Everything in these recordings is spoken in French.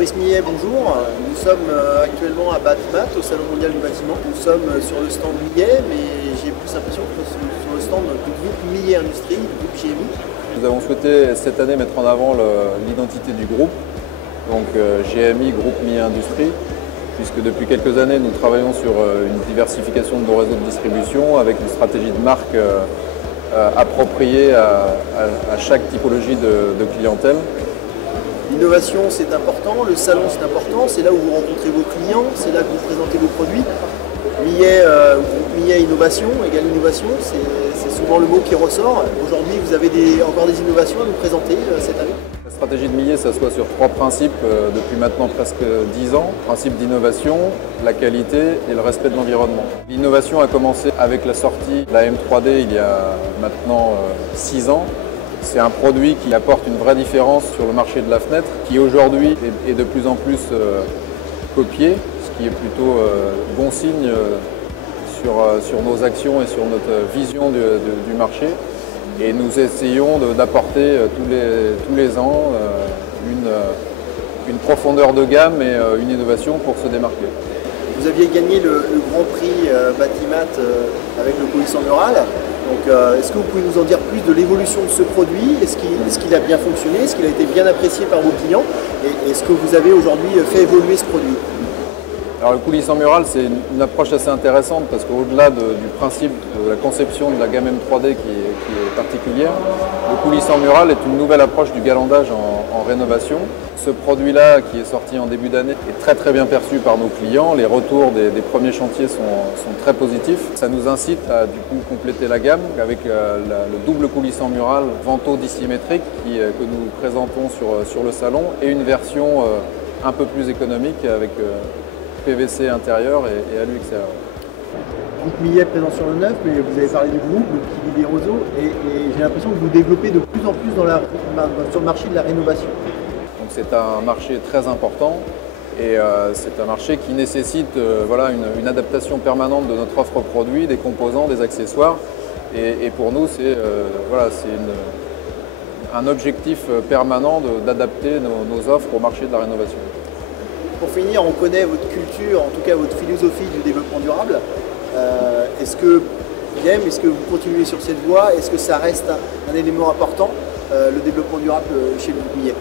Fabrice Millet, bonjour. Nous sommes actuellement à Batimat, au Salon mondial du bâtiment. Nous sommes sur le stand Millet, mais j'ai plus l'impression que sur le stand du groupe Millet Industrie, du groupe GMI. Nous avons souhaité cette année mettre en avant l'identité du groupe, donc GMI, groupe Millet Industrie, puisque depuis quelques années nous travaillons sur une diversification de nos réseaux de distribution avec une stratégie de marque appropriée à chaque typologie de clientèle. L'innovation c'est important, le salon c'est important, c'est là où vous rencontrez vos clients, c'est là que vous présentez vos produits. Millet Innovation égale innovation, c'est souvent le mot qui ressort. Aujourd'hui vous avez encore des innovations à nous présenter cette année. La stratégie de Millet s'assoit sur trois principes depuis maintenant presque 10 ans. Principe d'innovation, la qualité et le respect de l'environnement. L'innovation a commencé avec la sortie de la M3D il y a maintenant 6 ans. C'est un produit qui apporte une vraie différence sur le marché de la fenêtre, qui aujourd'hui est de plus en plus copié, ce qui est plutôt bon signe sur nos actions et sur notre vision du marché. Et nous essayons d'apporter tous les ans une profondeur de gamme et une innovation pour se démarquer. Vous aviez gagné le Grand Prix Batimat avec le coulissant mural. Donc, est-ce que vous pouvez nous en dire plus de l'évolution de ce produit? Est-ce qu'il a bien fonctionné? Est-ce qu'il a été bien apprécié par vos clients? Et est-ce que vous avez aujourd'hui fait évoluer ce produit? Alors, le coulissant mural, c'est une approche assez intéressante parce qu'au-delà du principe de la conception de la gamme M3D qui est particulière, le coulissant mural est une nouvelle approche du galandage en rénovation. Ce produit-là, qui est sorti en début d'année, est très très bien perçu par nos clients. Les retours des premiers chantiers sont très positifs. Ça nous incite à du coup compléter la gamme avec le double coulissant mural ventaux dissymétrique que nous présentons sur le salon et une version un peu plus économique avec PVC intérieur et alu extérieur. Groupe Millet présent sur le neuf, mais vous avez parlé du groupe, le Petit des Roseaux, et j'ai l'impression que vous développez de plus en plus sur le marché de la rénovation. Donc c'est un marché très important et c'est un marché qui nécessite une adaptation permanente de notre offre produit, des composants, des accessoires. Et pour nous, c'est un objectif permanent d'adapter nos offres au marché de la rénovation. Pour finir, on connaît votre culture, en tout cas votre philosophie du développement durable. Est-ce que vous continuez sur cette voie? Est-ce que ça reste un élément important, le développement durable chez le groupe Millet?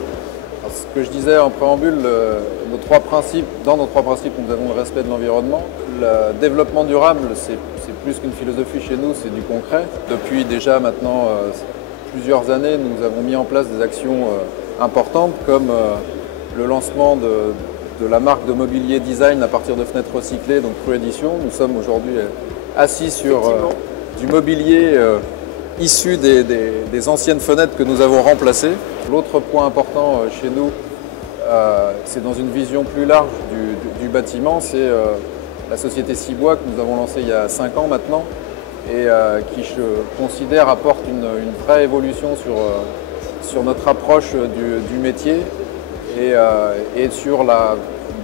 Ce que je disais en préambule, dans nos trois principes, nous avons le respect de l'environnement. Le développement durable, c'est plus qu'une philosophie chez nous, c'est du concret. Depuis déjà maintenant plusieurs années, nous avons mis en place des actions importantes comme le lancement de la marque de mobilier design à partir de fenêtres recyclées, donc Cru Édition. Nous sommes aujourd'hui assis sur du mobilier issu des anciennes fenêtres que nous avons remplacées. L'autre point important chez nous, c'est dans une vision plus large du bâtiment, c'est la société Cibois que nous avons lancée il y a 5 ans maintenant et qui, je considère, apporte une vraie évolution sur notre approche du métier. Et sur la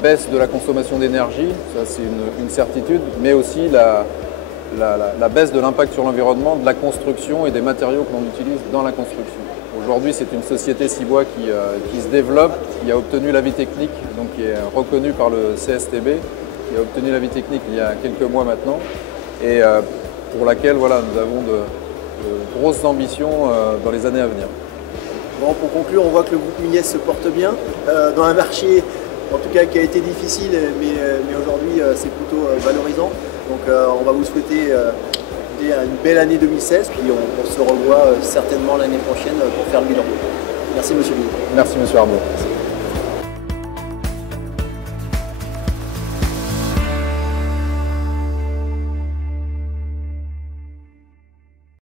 baisse de la consommation d'énergie, ça c'est une certitude, mais aussi la baisse de l'impact sur l'environnement, de la construction et des matériaux que l'on utilise dans la construction. Aujourd'hui, c'est une société Cibois qui se développe, qui a obtenu l'avis technique, donc qui est reconnue par le CSTB, qui a obtenu l'avis technique il y a quelques mois maintenant, et pour laquelle nous avons de grosses ambitions dans les années à venir. Bon, pour conclure, on voit que le groupe Millet se porte bien dans un marché, en tout cas qui a été difficile, mais aujourd'hui c'est plutôt valorisant. Donc on va vous souhaiter une belle année 2016, puis on se revoit certainement l'année prochaine pour faire le bilan. Merci Monsieur Millet. Merci Monsieur Arnaud.